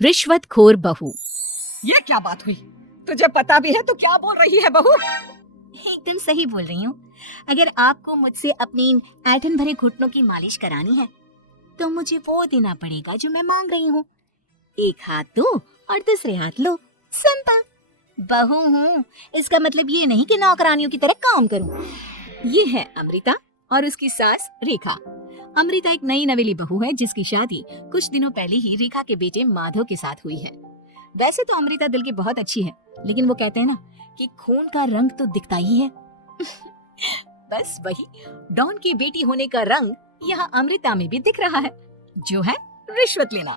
रिश्वतखोर बहू। ये क्या बात हुई? तुझे पता भी है तो क्या बोल रही है बहू? एकदम सही बोल रही हूँ। अगर आपको मुझसे अपनी इन ऐंठन भरे घुटनों की मालिश करानी है तो मुझे वो देना पड़ेगा जो मैं मांग रही हूँ। एक हाथ दो और दूसरे हाथ लो, सिंपल। बहू हूँ, इसका मतलब ये नहीं कि नौकरानियों की तरह काम करूँ। ये है अमृता और उसकी सास रेखा। अमृता एक नई नवेली बहू है जिसकी शादी कुछ दिनों पहले ही रेखा के बेटे माधव के साथ हुई है। वैसे तो अमृता दिल की बहुत अच्छी है, लेकिन वो कहते हैं ना कि खून का रंग तो दिखता ही है। बस वही डॉन की बेटी होने का रंग यहाँ अमृता में भी दिख रहा है, जो है रिश्वत लेना।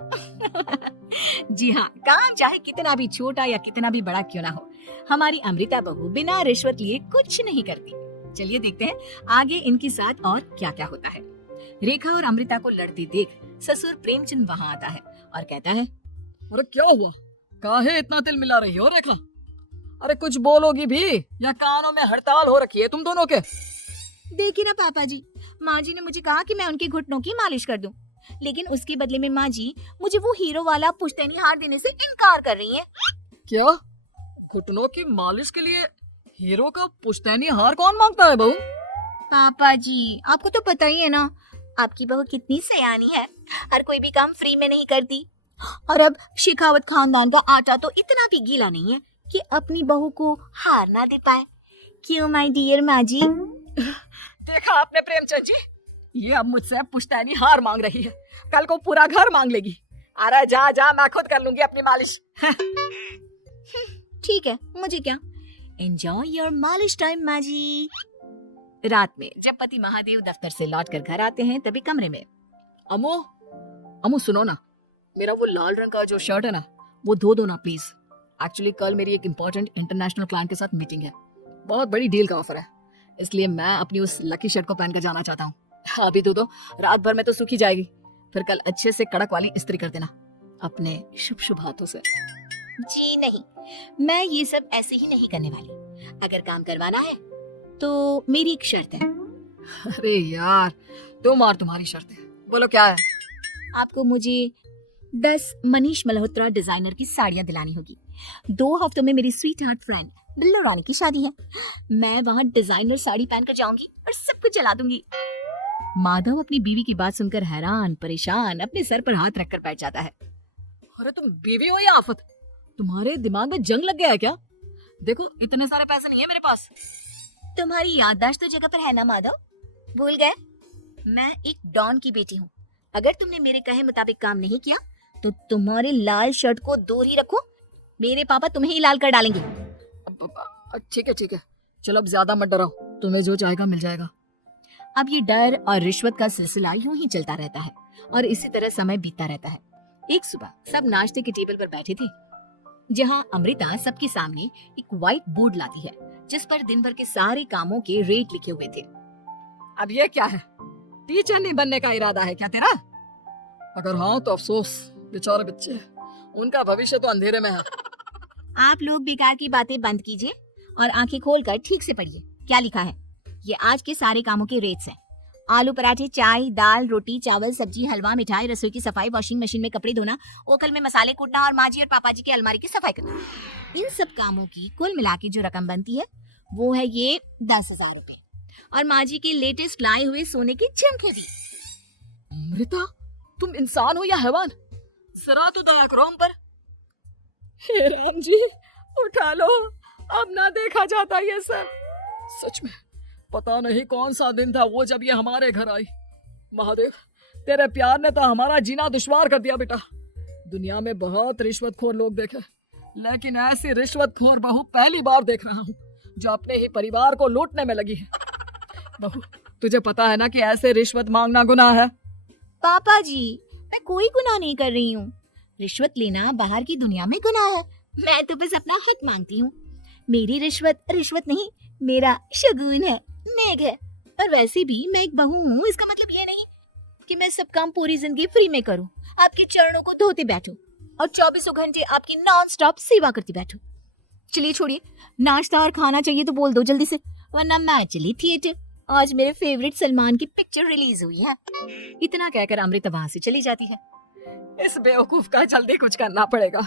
जी हाँ, काम चाहे कितना भी छोटा या कितना भी बड़ा क्यों ना हो, हमारी अमृता बहू बिना रिश्वत लिए कुछ नहीं करती। चलिए देखते हैं आगे इनके साथ और क्या क्या होता है। रेखा और अमृता को लड़ते देख ससुर प्रेमचंद वहाँ आता है और कहता है, अरे क्या हुआ? काहे इतना तिल मिला रही हो रेखा? अरे कुछ बोलोगी भी या कानों में हड़ताल हो रखी है तुम दोनों के? देखिए ना पापा जी, माँ जी ने मुझे कहा कि मैं उनके घुटनों की मालिश कर दूं, लेकिन उसके बदले में माँ जी मुझे वो हीरो वाला पुश्तैनी हार देने से इनकार कर रही हैं। क्या? घुटनों की मालिश के लिए हीरो का पुश्तैनी हार कौन मांगता है बहू? पापा जी, आपको तो पता ही है ना, आपकी बहू कितनी सयानी है, हर कोई भी काम फ्री में नहीं करती। और अब शेखावत खानदान का आटा तो इतना भी गीला नहीं है कि अपनी बहू को हार ना दे पाए। क्यों माय डियर माँ जी? देखा आपने प्रेमचंद जी, ये अब मुझसे पुश्तैनी हार मांग रही है, कल को पूरा घर मांग लेगी। अरे जा जा, मैं खुद कर लूंगी अपनी मालिश। ठीक है, मुझे क्या, एंजॉय योर मालिश टाइम माँ जी। रात में जब पति महादेव दफ्तर से लौटकर घर आते हैं तभी कमरे में, अमो अमो सुनो ना, मेरा वो लाल रंग का जो शर्ट है ना, वो धो दो ना प्लीज। एक्चुअली कल मेरी एक इम्पोर्टेंट इंटरनेशनल क्लाइंट के साथ मीटिंग है, बहुत बड़ी डील का ऑफर है, इसलिए मैं अपनी उस लकी शर्ट को पहन कर जाना चाहता हूँ। अभी धो दो, रात भर में तो सूखी जाएगी, फिर कल अच्छे से कड़क वाली इस्त्री कर देना अपने शुभ शुभ हाथों से। जी नहीं, मैं ये सब ऐसे ही नहीं करने वाली। अगर काम करवाना है तो मेरी एक शर्त है। अरे यार, तुम और तुम्हारी शर्तें, बोलो क्या है? आपको मुझे 10 मनीष मल्होत्रा डिजाइनर की साड़ियां दिलानी होगी। 2 हफ्तों में मेरी स्वीट हार्ट फ्रेंड बिल्लो रानी की शादी है, मैं वहाँ डिजाइनर साड़ी पहनकर जाऊंगी और सब कुछ चला दूंगी। माधव अपनी बीवी की बात सुनकर हैरान परेशान अपने सर पर हाथ रखकर बैठ जाता है। अरे तुम बीवी हो या आफत? तुम्हारे दिमाग में जंग लग गया है क्या? देखो इतने सारे पैसे नहीं है मेरे पास। तुम्हारी याददाश्त तो जगह पर है ना माधव, भूल गए? मैं एक डॉन की बेटी हूँ। अगर तुमने मेरे कहे मुताबिक काम नहीं किया तो तुम्हारे लाल शर्ट को दूर ही रखो, मेरे पापा तुम्हें ही लाल कर डालेंगे। ठीक है, चलो अब ज्यादा मत डराओ, तुम्हें जो चाहेगा मिल जाएगा। अब ये डर और रिश्वत का सिलसिला यूं ही चलता रहता है और इसी तरह समय बीतता रहता है। एक सुबह सब नाश्ते के टेबल पर बैठे थे, जहां अमृता सबके सामने एक व्हाइट बोर्ड लाती है जिस पर दिन भर के सारे कामों के रेट लिखे हुए थे। अब ये क्या है? टीचर नहीं बनने का इरादा है क्या तेरा? अगर हाँ तो अफसोस, बेचारे बच्चे, उनका भविष्य तो अंधेरे में है। आप लोग बेकार की बातें बंद कीजिए और आंखें खोलकर ठीक से पढ़िए क्या लिखा है। ये आज के सारे कामों के रेट्स हैं। आलू पराठे, चाय, दाल, रोटी, चावल, सब्जी, हलवा, मिठाई, रसोई की सफाई, वॉशिंग मशीन में कपड़े धोना, ओखल में मसाले कूटना और माँ जी और पापा जी की अलमारी की सफाई करना। इन सब कामों की कुल मिला के जो रकम बनती है वो है ये 10,000 रुपए और माँ जी के लेटेस्ट लाए हुए सोने की झुमके भी। अमृता, तुम इंसान हो या हैवान? जरा तो दया करो हम पर। हे राम जी, उठा लो, अब ना देखा जाता ये सब। सच में पता नहीं कौन सा दिन था वो जब ये हमारे घर आई। महादेव, तेरे प्यार ने तो हमारा जीना दुश्वार कर दिया बेटा। दुनिया में बहुत रिश्वतखोर लोग देखे, लेकिन ऐसी रिश्वतखोर बहू पहली बार देख रहा हूँ जो अपने ही परिवार को लूटने में लगी है। बहू, तुझे पता है ना कि ऐसे रिश्वत मांगना गुनाह है। पापा जी, मैं कोई गुनाह नहीं कर रही हूँ। रिश्वत लेना बाहर की दुनिया में गुनाह है, मैं तो बस अपना हक मांगती हूँ। मेरी रिश्वत रिश्वत नहीं, मेरा शगुन है, नेक है। और वैसे भी मैं एक बहू हूँ, इसका मतलब ये नहीं कि मैं सब काम पूरी जिंदगी फ्री में करूँ, आपके चरणों को धोते बैठूं और 24 घंटे आपकी नॉन स्टॉप सेवा करती बैठूं। चलिए छोड़िए, नाश्ता और खाना चाहिए तो बोल दो जल्दी से, वरना मैं चली थिएटर। आज मेरे फेवरेट सलमान की पिक्चर रिलीज हुई है। इतना कहकर अमृता वहां से चली जाती है। इस बेवकूफ का जल्दी कुछ करना पड़ेगा।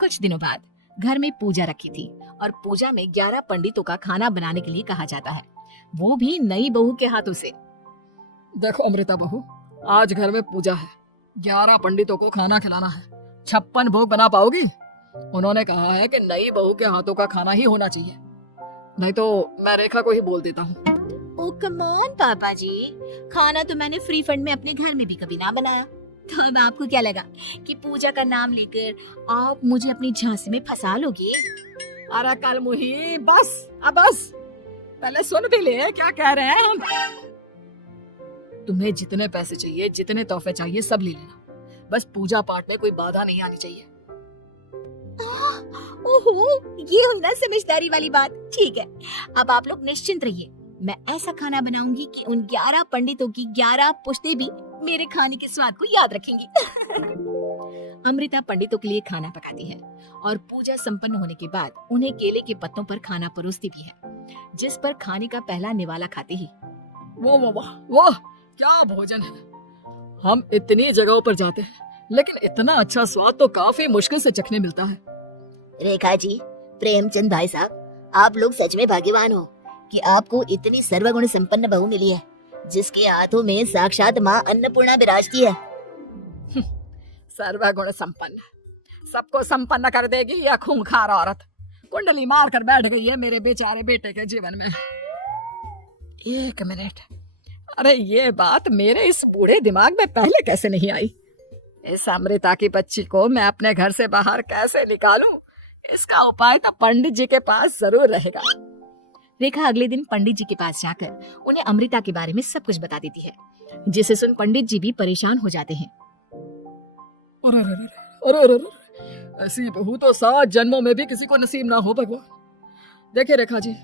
कुछ दिनों बाद घर में पूजा रखी थी और पूजा में 11 पंडितों का खाना बनाने के लिए कहा जाता है, वो भी नई बहू के हाथों से। देखो अमृता बहू, आज घर में पूजा है, 11 पंडितों को खाना खिलाना है, 56 भोग बना पाओगी? उन्होंने कहा है कि नई बहू के हाथों का खाना ही होना चाहिए, नहीं तो मैं रेखा को ही बोल देता हूँ। ओ कम ऑन पापा जी, खाना तो मैंने फ्री फंड में अपने घर में भी कभी ना बनाया, तो अब आपको क्या लगा कि पूजा का नाम लेकर आप मुझे अपनी झांसी में फंसा लोगे? अरे कल मुही, बस अब बस, पहले सुन भी ले क्या कह रहे हैं हम। तुम्हें जितने पैसे चाहिए, जितने तोहफे चाहिए, सब ले लेना, बस पूजा पाठ में कोई बाधा नहीं आनी चाहिए। ओहो, ये हुई ना समझदारी वाली बात। ठीक है, अब आप लोग निश्चिंत रहिए, मैं ऐसा खाना बनाऊंगी कि उन 11 पंडितों की 11 पुश्तें भी मेरे खाने के स्वाद को याद रखेंगी। अमृता पंडितों के लिए खाना पकाती है और पूजा संपन्न होने के बाद उन्हें केले के पत्तों पर खाना परोसती भी है, जिस पर खाने का पहला निवाला खाते ही वो वाह, क्या भोजन है। हम इतनी जगहों पर जाते हैं, लेकिन इतना अच्छा स्वाद तो काफी मुश्किल से चखने मिलता है। रेखा जी, प्रेमचंद भाई साहब, आप लोग सच में भाग्यवान हो कि आपको इतनी सर्वगुण संपन्न बहू मिली है, जिसके हाथों में साक्षात माँ अन्नपूर्णा विराजती है। सर्वगुण संपन्न, सबको संपन्न कर देगी यह खूंखार औरत, कुंडली मार कर बैठ गई है मेरे बेचारे बेटे के जीवन में। एक मिनट, अरे ये बात मेरे इस बूढ़े दिमाग में पहले कैसे नहीं आई? इस अमृता की बच्ची को मैं अपने घर से बाहर कैसे निकालूं? इसका उपाय तो पंडित जी के पास जरूर रहेगा। रेखा अगले दिन पंडित जी के पास जाकर उन्हें अमृता के बारे में सब कुछ बता देती है, जिसे सुन पंडित जी भी परेशान हो जाते हैं। अरे, ऐसी बहू तो 7 जन्मों में भी किसी को नसीब ना हो भगवान। देखिए रेखा जी,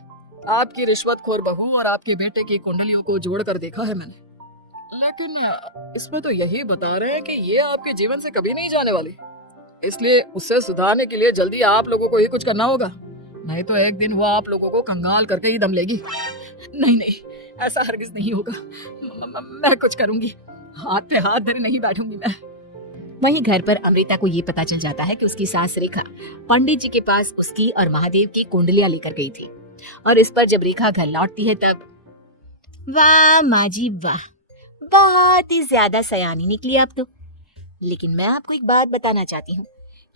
आपकी रिश्वतखोर बहू और आपके बेटे की कुंडलियों को जोड़कर देखा है मैंने, लेकिन इसमें तो यही बता रहे हैं कि ये आपके जीवन से कभी नहीं जाने वाली, इसलिए उससे सुधारने के लिए जल्दी आप लोगों को ही कुछ करना होगा, नहीं तो एक दिन वो आप लोगों को कंगाल करके ही दम लेगी। नहीं, ऐसा हरगिज नहीं होगा, मैं कुछ करूंगी, हाथ पे हाथ धरे नहीं बैठूंगी मैं। वहीं घर पर अमृता को ये पता चल जाता है कि उसकी सास रेखा पंडित जी के पास उसकी और महादेव की कुंडलियां लेकर गई थी, और इस पर जब रेखा घर लौटती है तब वाह माँ जी वाह, बहुत ही ज्यादा सयानी निकली आप तो। लेकिन मैं आपको एक बात बताना चाहती हूँ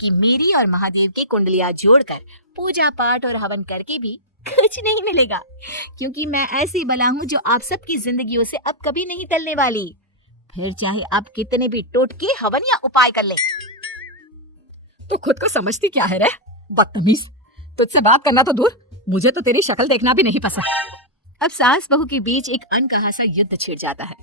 कि मेरी और महादेव की कुंडलियां जोड़कर पूजा पाठ और हवन करके भी कुछ नहीं मिलेगा, क्योंकि मैं ऐसी बला हूँ जो आप सबकी जिंदगियों से अब कभी नहीं टलने वाली, फिर चाहे आप कितने भी टोटके हवन या उपाय कर ले। तो खुद को समझती क्या है रे बदतमीज, तुझसे बात करना तो दूर, मुझे तो तेरी शक्ल देखना भी नहीं पसंद। अब सास बहू के बीच एक अनकहा सा युद्ध छिड़ जाता है।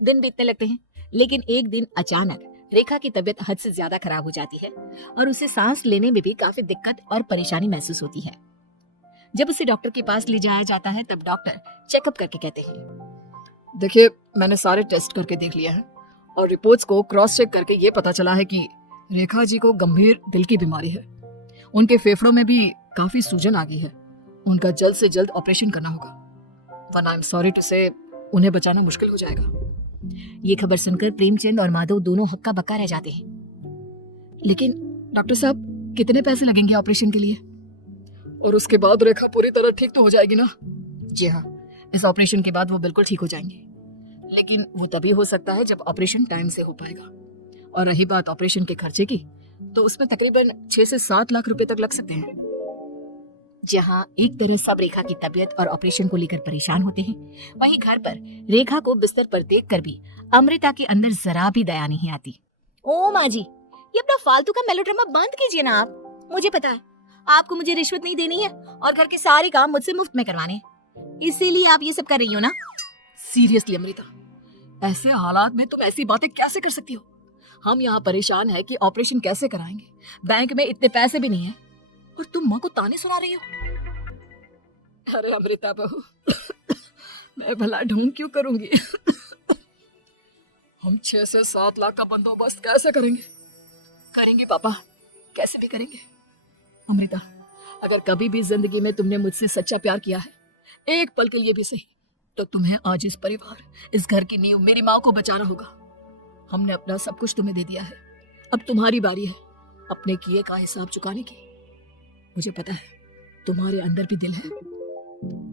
दिन बीतने लगते हैं, लेकिन एक दिन अचानक रेखा की तबीयत हद से ज्यादा खराब हो जाती है और उसे सांस लेने में भी काफी दिक्कत और परेशानी महसूस होती है। जब उसे डॉक्टर के पास ले जाया जाता है तब डॉक्टर चेकअप करके कहते हैं, देखिए मैंने सारे टेस्ट करके देख लिया है और रिपोर्ट्स को क्रॉस चेक करके ये पता चला है कि रेखा जी को गंभीर दिल की बीमारी है, उनके फेफड़ों में भी काफी सूजन आ गई है, उनका जल्द से जल्द ऑपरेशन करना होगा, वरना आई एम सॉरी टू से उन्हें बचाना मुश्किल हो जाएगा। ये खबर सुनकर प्रेमचंद और माधव दोनों हक्का बक्का रह जाते हैं। लेकिन डॉक्टर साहब कितने पैसे लगेंगे ऑपरेशन के लिए? और उसके बाद रेखा पूरी तरह ठीक तो हो जाएगी ना? जी हाँ, इस ऑपरेशन के बाद वो बिल्कुल ठीक हो जाएंगे, लेकिन वो तभी हो सकता है जब ऑपरेशन टाइम से हो पाएगा। और रही बात ऑपरेशन के खर्चे की, तो उसमें तकरीबन 6 से 7 लाख रुपए तक लग सकते हैं। जहाँ एक तरह सब रेखा की तबीयत और ऑपरेशन को लेकर परेशान होते हैं, वहीं घर पर रेखा को बिस्तर पर देखकर भी अमृता के अंदर जरा भी दया नहीं आती। ओ माँ जी, ये अपना फालतू का मेलोड्रामा बंद कीजिए ना आप। मुझे पता है आपको मुझे रिश्वत नहीं देनी है और घर के सारे काम मुझसे मुफ्त में करवाने हैं, इसीलिए आप ये सब कर रही हो ना। सीरियसली अमृता, ऐसे हालात में तुम ऐसी बातें कैसे कर सकती हो? हम यहाँ परेशान है कि ऑपरेशन कैसे कराएंगे, बैंक में इतने पैसे भी नहीं है, और तुम माँ को ताने सुना रही हो। अरे अमृता बहू, मैं भला ढूंढ क्यों करूंगी? हम 6 से 7 लाख का बंदोबस्त कैसे करेंगे? करेंगे पापा, कैसे भी करेंगे। अमृता, अगर कभी भी जिंदगी में तुमने मुझसे सच्चा प्यार किया है, एक पल के लिए भी सही, तो तुम्हें आज इस परिवार, इस घर की नींव, मेरी माँ को बचाना होगा। हमने अपना सब कुछ तुम्हें दे दिया है, अब तुम्हारी बारी है अपने किए का हिसाब चुकाने की। मुझे पता है तुम्हारे अंदर भी दिल है।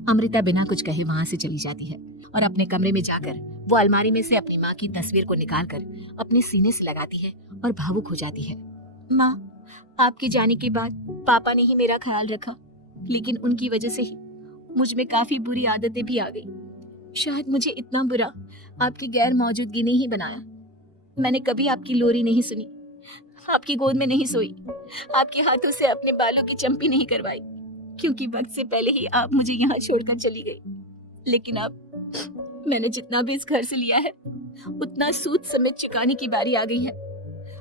अमृता बिना कुछ कहे वहां से चली जाती है और अपने कमरे में जाकर वो अलमारी में से अपनी माँ की तस्वीर को निकालकर अपने सीने से लगाती है और भावुक हो जाती है। माँ, आपके जाने के बाद पापा ने ही मेरा ख्याल रखा, लेकिन उनकी वजह से ही मुझ में काफी बुरी आदतें भी आ गई। शायद मुझे इतना बुरा आपकी गैर मौजूदगी ने ही बनाया। मैंने कभी आपकी लोरी नहीं सुनी, आपकी गोद में नहीं सोई, आपके हाथों से अपने बालों की चंपी नहीं करवाई, क्योंकि वक्त से पहले ही आप मुझे यहाँ छोड़कर चली गई। लेकिन अब मैंने जितना भी इस घर से लिया है उतना सूद समेत चुकाने की बारी आ गई है।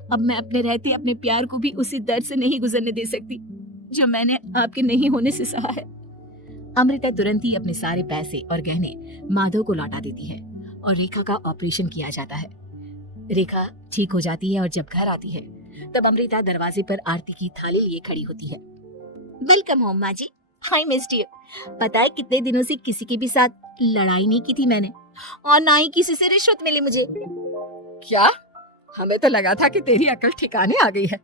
अब मैं अपने रहते अपने प्यार को भी उसी दर्द से नहीं गुजरने दे सकती जो मैंने आपके नहीं होने से सहा है। अमृता तुरंत ही अपने सारे पैसे और गहने माधव को लौटा देती है और रेखा का ऑपरेशन किया जाता है। रेखा ठीक हो जाती है और जब घर आती है तब अमृता दरवाजे पर आरती की थाली लिए खड़ी होती है। वेलकम होम माँ जी, हाय मिस्टर यू। पता है कितने दिनों से किसी के भी साथ लड़ाई नहीं की थी मैंने, और ना ही किसी से रिश्वत मिली मुझे। क्या? हमें तो लगा था कि तेरी अकल ठिकाने आ गई है,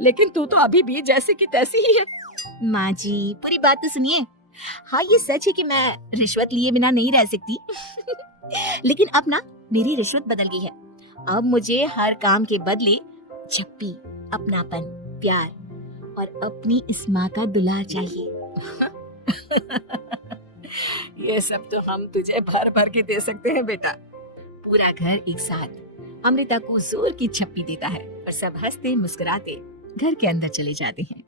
लेकिन तू तो अभी भी जैसे की तैसी ही है। माँ जी, पूरी बात तो सुनिए। हाँ, ये सच है कि मैं रिश्वत लिए बिना नहीं रह सकती लेकिन अब ना मेरी रिश्वत बदल गई है। अब मुझे हर काम के बदले झप्पी, अपनापन, प्यार और अपनी इस माँ का दुलार चाहिए। ये सब तो हम तुझे भर भर के दे सकते हैं बेटा। पूरा घर एक साथ अमृता को जोर की झप्पी देता है और सब हंसते मुस्कुराते घर के अंदर चले जाते हैं।